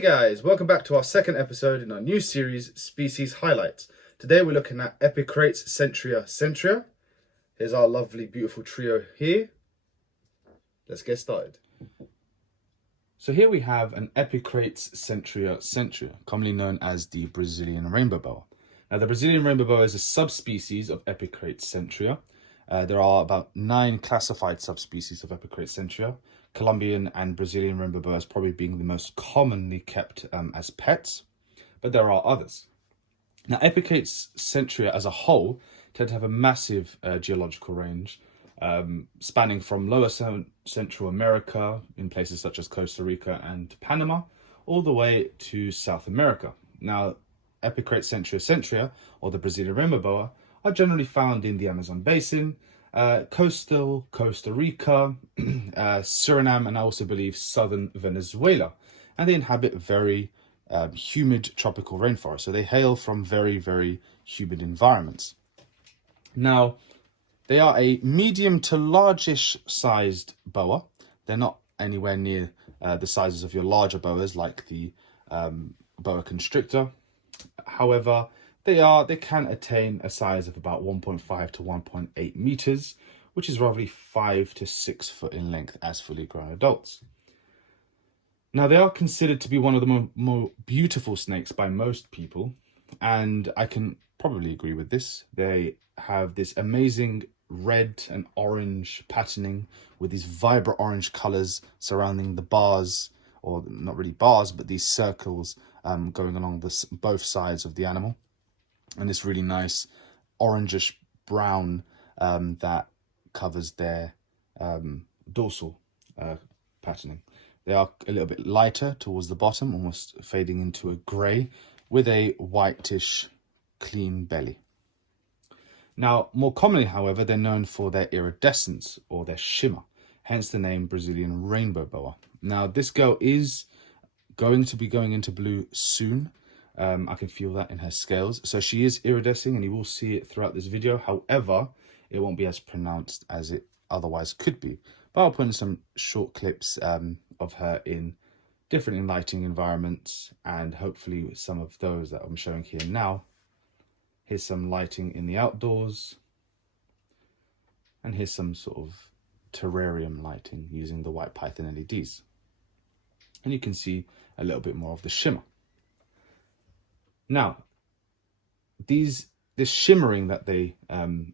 Hey guys, welcome back to our second episode in our new series, Species Highlights. Today we're looking at Epicrates cenchria. Here's our lovely, beautiful trio here. Let's get started. So here we have an Epicrates cenchria, commonly known as the Brazilian rainbow boa. Now the Brazilian rainbow boa is a subspecies of Epicrates cenchria. There are about 9 classified subspecies of Epicrates cenchria, Colombian and Brazilian rainbow boas probably being the most commonly kept as pets, but there are others. Now Epicrates cenchria as a whole tend to have a massive geological range, spanning from lower Central America in places such as Costa Rica and Panama, all the way to South America. Now Epicrates cenchria, or the Brazilian rainbow boa, are generally found in the Amazon basin, coastal Costa Rica, Suriname, and I also believe southern Venezuela. And they inhabit very humid tropical rainforests. So they hail from very, very humid environments. Now, they are a medium to largish sized boa. They're not anywhere near the sizes of your larger boas like the boa constrictor. However, they can attain a size of about 1.5 to 1.8 meters, which is roughly 5 to 6 foot in length as fully grown adults. Now, they are considered to be one of the more beautiful snakes by most people, and I can probably agree with this. They have this amazing red and orange patterning with these vibrant orange colors surrounding the bars, or not really bars, but these circles going along both sides of the animal. And this really nice orangish brown that covers their dorsal patterning. They are a little bit lighter towards the bottom, almost fading into a grey, with a whitish clean belly. Now, more commonly, however, they're known for their iridescence or their shimmer, hence the name Brazilian rainbow boa. Now, this girl is going to be going into blue soon. I can feel that in her scales. So she is iridescing, and you will see it throughout this video. However, it won't be as pronounced as it otherwise could be. But I'll put in some short clips of her in different lighting environments, and hopefully some of those that I'm showing here now. Here's some lighting in the outdoors, and here's some sort of terrarium lighting using the white python LEDs. And you can see a little bit more of the shimmer. Now, this shimmering that they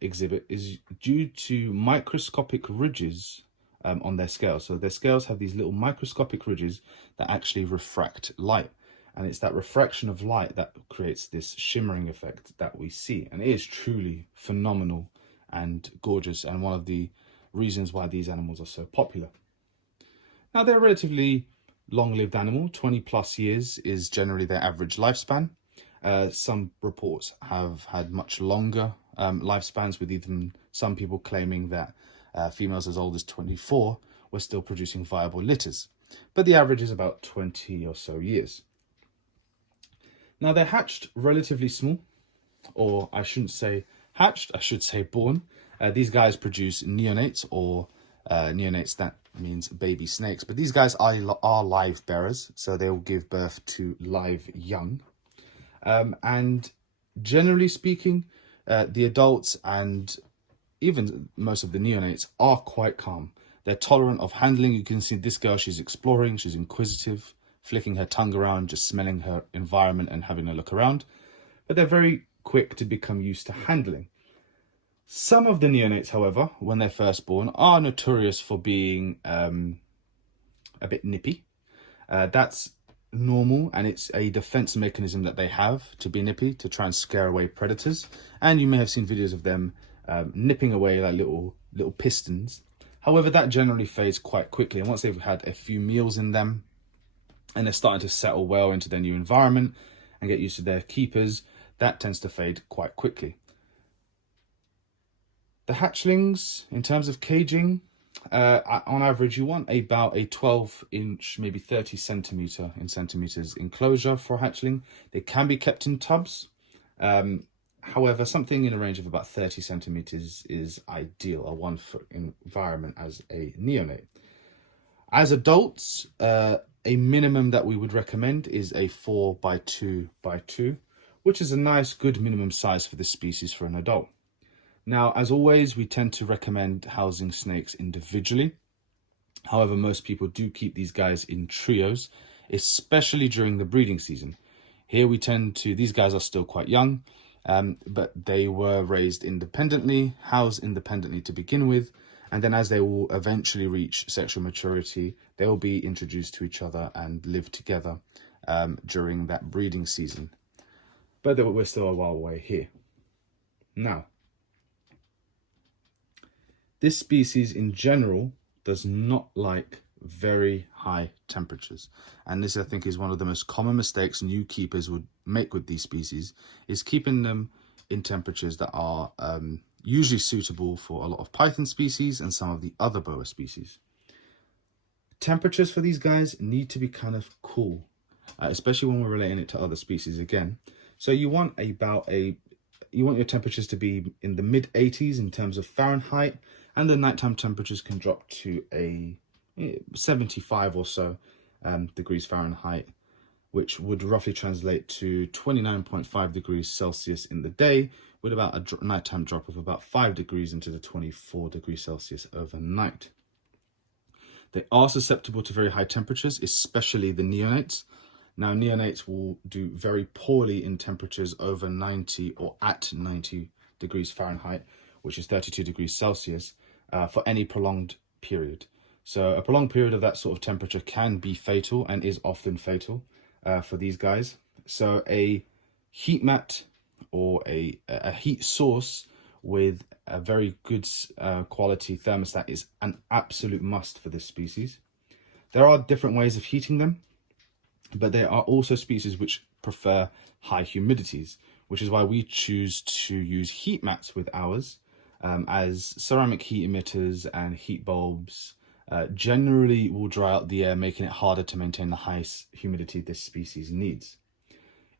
exhibit is due to microscopic ridges on their scales. So their scales have these little microscopic ridges that actually refract light. And it's that refraction of light that creates this shimmering effect that we see. And it is truly phenomenal and gorgeous, and one of the reasons why these animals are so popular. Now, they're a relatively long-lived animal. 20 plus years is generally their average lifespan. Some reports have had much longer lifespans, with even some people claiming that females as old as 24 were still producing viable litters. But the average is about 20 or so years. Now, they're hatched relatively small, or I shouldn't say hatched, I should say born. These guys produce neonates, or neonates, that means baby snakes. But these guys are live bearers, so they will give birth to live young. And generally speaking, the adults and even most of the neonates are quite calm. They're tolerant of handling. You can see this girl, she's exploring, she's inquisitive, flicking her tongue around, just smelling her environment and having a look around. But they're very quick to become used to handling. Some of the neonates, however, when they're first born, are notorious for being a bit nippy. That's normal, and it's a defense mechanism that they have to be nippy, to try and scare away predators. And you may have seen videos of them nipping away like little pistons. However, that generally fades quite quickly, and once they've had a few meals in them and they're starting to settle well into their new environment and get used to their keepers, that tends to fade quite quickly. The hatchlings, in terms of caging, on average, you want about a 12-inch, maybe 30 centimeters enclosure for a hatchling. They can be kept in tubs. However, something in a range of about 30 centimeters is ideal, a 1 foot environment as a neonate. As adults, a minimum that we would recommend is a 4 by 2 by 2, which is a nice, good minimum size for this species for an adult. Now, as always, we tend to recommend housing snakes individually. However, most people do keep these guys in trios, especially during the breeding season. Here these guys are still quite young, but they were raised independently, housed independently to begin with, and then as they will eventually reach sexual maturity, they will be introduced to each other and live together during that breeding season. But we're still a while away here. Now, this species in general does not like very high temperatures, and this I think is one of the most common mistakes new keepers would make with these species, is keeping them in temperatures that are usually suitable for a lot of python species and some of the other boa species. Temperatures for these guys need to be kind of cool, especially when we're relating it to other species again. So you want your temperatures to be in the mid 80s in terms of Fahrenheit, and the nighttime temperatures can drop to a 75 or so degrees Fahrenheit, which would roughly translate to 29.5 degrees Celsius in the day, with about a nighttime drop of about 5 degrees into the 24 degrees Celsius overnight. They are susceptible to very high temperatures, especially the neonates. Now, neonates will do very poorly in temperatures over 90 or at 90 degrees Fahrenheit, which is 32 degrees Celsius, for any prolonged period. So a prolonged period of that sort of temperature can be fatal and is often fatal for these guys. So a heat mat or a heat source with a very good quality thermostat is an absolute must for this species. There are different ways of heating them, but there are also species which prefer high humidities, which is why we choose to use heat mats with ours, as ceramic heat emitters and heat bulbs generally will dry out the air, making it harder to maintain the highest humidity this species needs.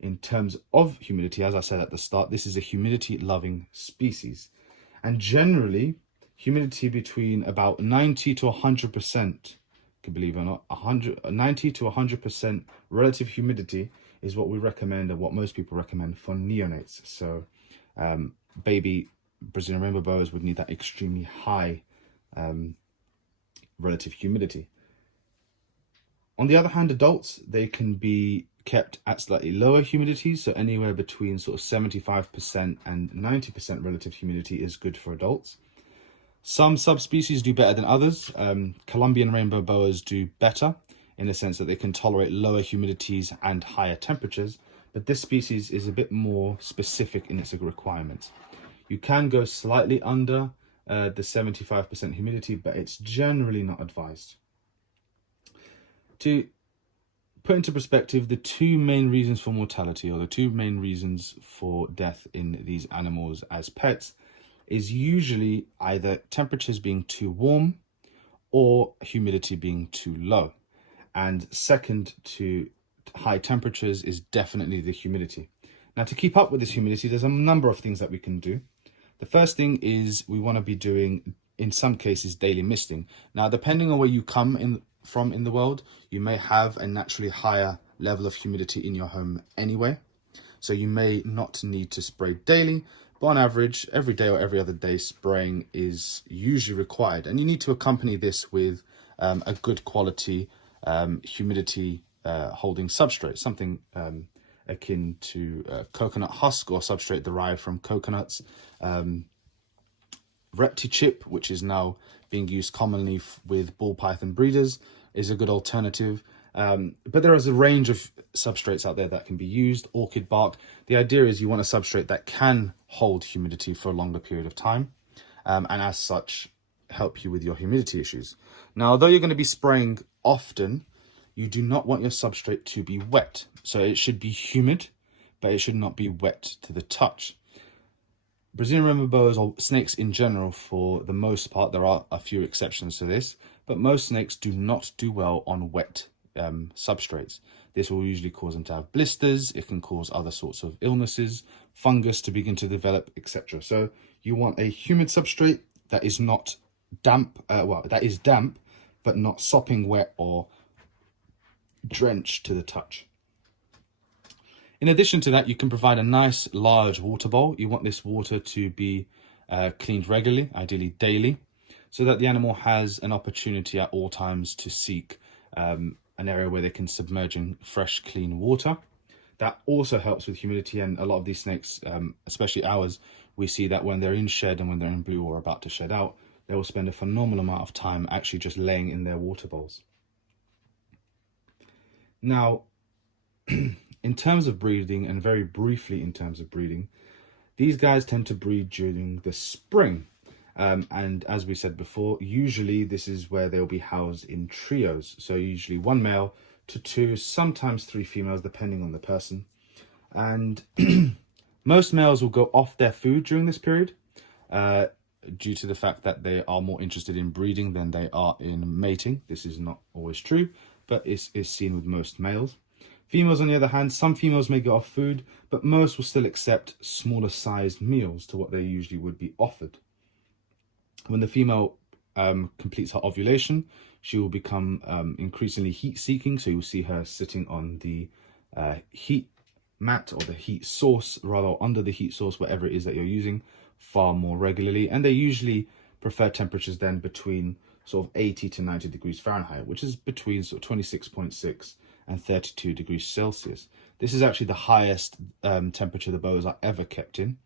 In terms of humidity, as I said at the start, this is a humidity-loving species, and generally humidity between about 90 to 100%, believe it or not, 90 to 100% relative humidity is what we recommend and what most people recommend for neonates. So baby Brazilian rainbow boas would need that extremely high relative humidity. On the other hand, adults, they can be kept at slightly lower humidities, so anywhere between sort of 75% and 90% relative humidity is good for adults. Some subspecies do better than others. Colombian rainbow boas do better in the sense that they can tolerate lower humidities and higher temperatures, but this species is a bit more specific in its requirements. You can go slightly under the 75% humidity, but it's generally not advised. To put into perspective, the two main reasons for mortality, or the two main reasons for death in these animals as pets, is usually either temperatures being too warm or humidity being too low. And second to high temperatures is definitely the humidity. Now, to keep up with this humidity, there's a number of things that we can do. The first thing is we want to be doing, in some cases, daily misting. Now, depending on where you come from in the world, you may have a naturally higher level of humidity in your home anyway. So you may not need to spray daily, but on average, every day or every other day, spraying is usually required. And you need to accompany this with a good quality humidity holding substrate, something akin to coconut husk or substrate derived from coconuts. Repti-chip, which is now being used commonly with ball python breeders, is a good alternative. But there is a range of substrates out there that can be used. Orchid bark. The idea is you want a substrate that can hold humidity for a longer period of time, and as such help you with your humidity issues. Now, although you're going to be spraying often, you do not want your substrate to be wet. So it should be humid, but it should not be wet to the touch. Brazilian rainbow boas, or snakes in general, for the most part, there are a few exceptions to this, but most snakes do not do well on wet substrates. This will usually cause them to have blisters. It can cause other sorts of illnesses, fungus to begin to develop, etc. So you want a humid substrate that is not damp, that is damp, but not sopping wet or drenched to the touch. In addition to that, you can provide a nice large water bowl. You want this water to be cleaned regularly, ideally daily, so that the animal has an opportunity at all times to seek an area where they can submerge in fresh, clean water. That also helps with humidity, and a lot of these snakes, especially ours, we see that when they're in shed and when they're in blue or about to shed out, they will spend a phenomenal amount of time actually just laying in their water bowls. Now, in terms of breeding, and very briefly in terms of breeding, these guys tend to breed during the spring. And as we said before, usually this is where they'll be housed in trios. So usually one male to two, sometimes three females, depending on the person. And most males will go off their food during this period due to the fact that they are more interested in breeding than they are in mating. This is not always true, but it's seen with most males. Females, on the other hand, some females may go off food, but most will still accept smaller sized meals to what they usually would be offered. When the female completes her ovulation, she will become increasingly heat-seeking, so you'll see her sitting on the heat mat or the heat source, rather under the heat source, whatever it is that you're using, far more regularly. And they usually prefer temperatures then between sort of 80 to 90 degrees Fahrenheit, which is between sort of 26.6 and 32 degrees Celsius. This is actually the highest temperature the boas are ever kept in.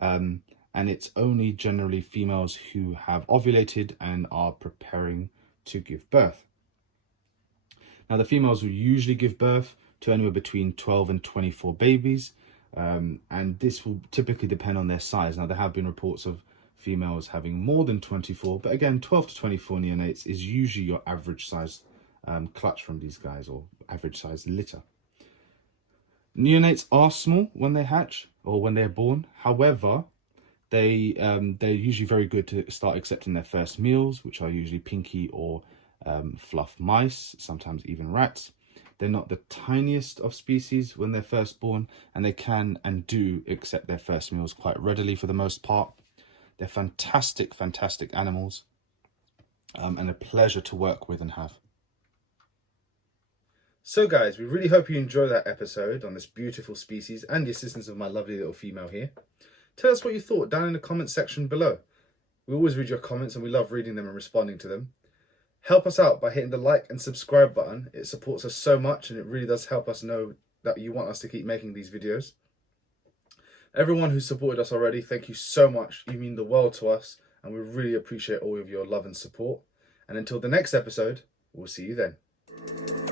And it's only generally females who have ovulated and are preparing to give birth. Now, the females will usually give birth to anywhere between 12 and 24 babies, and this will typically depend on their size. Now, there have been reports of females having more than 24, but again, 12 to 24 neonates is usually your average size clutch from these guys, or average size litter. Neonates are small when they hatch or when they're born. However, they're usually very good to start accepting their first meals, which are usually pinky or fluff mice, sometimes even rats. They're not the tiniest of species when they're first born, and they can and do accept their first meals quite readily for the most part. They're fantastic, fantastic animals, and a pleasure to work with and have. So guys, we really hope you enjoy that episode on this beautiful species and the assistance of my lovely little female here. Tell us what you thought down in the comment section below. We always read your comments and we love reading them and responding to them. Help us out by hitting the like and subscribe button. It supports us so much, and it really does help us know that you want us to keep making these videos. Everyone who's supported us already, thank you so much. You mean the world to us, and we really appreciate all of your love and support. And until the next episode, we'll see you then.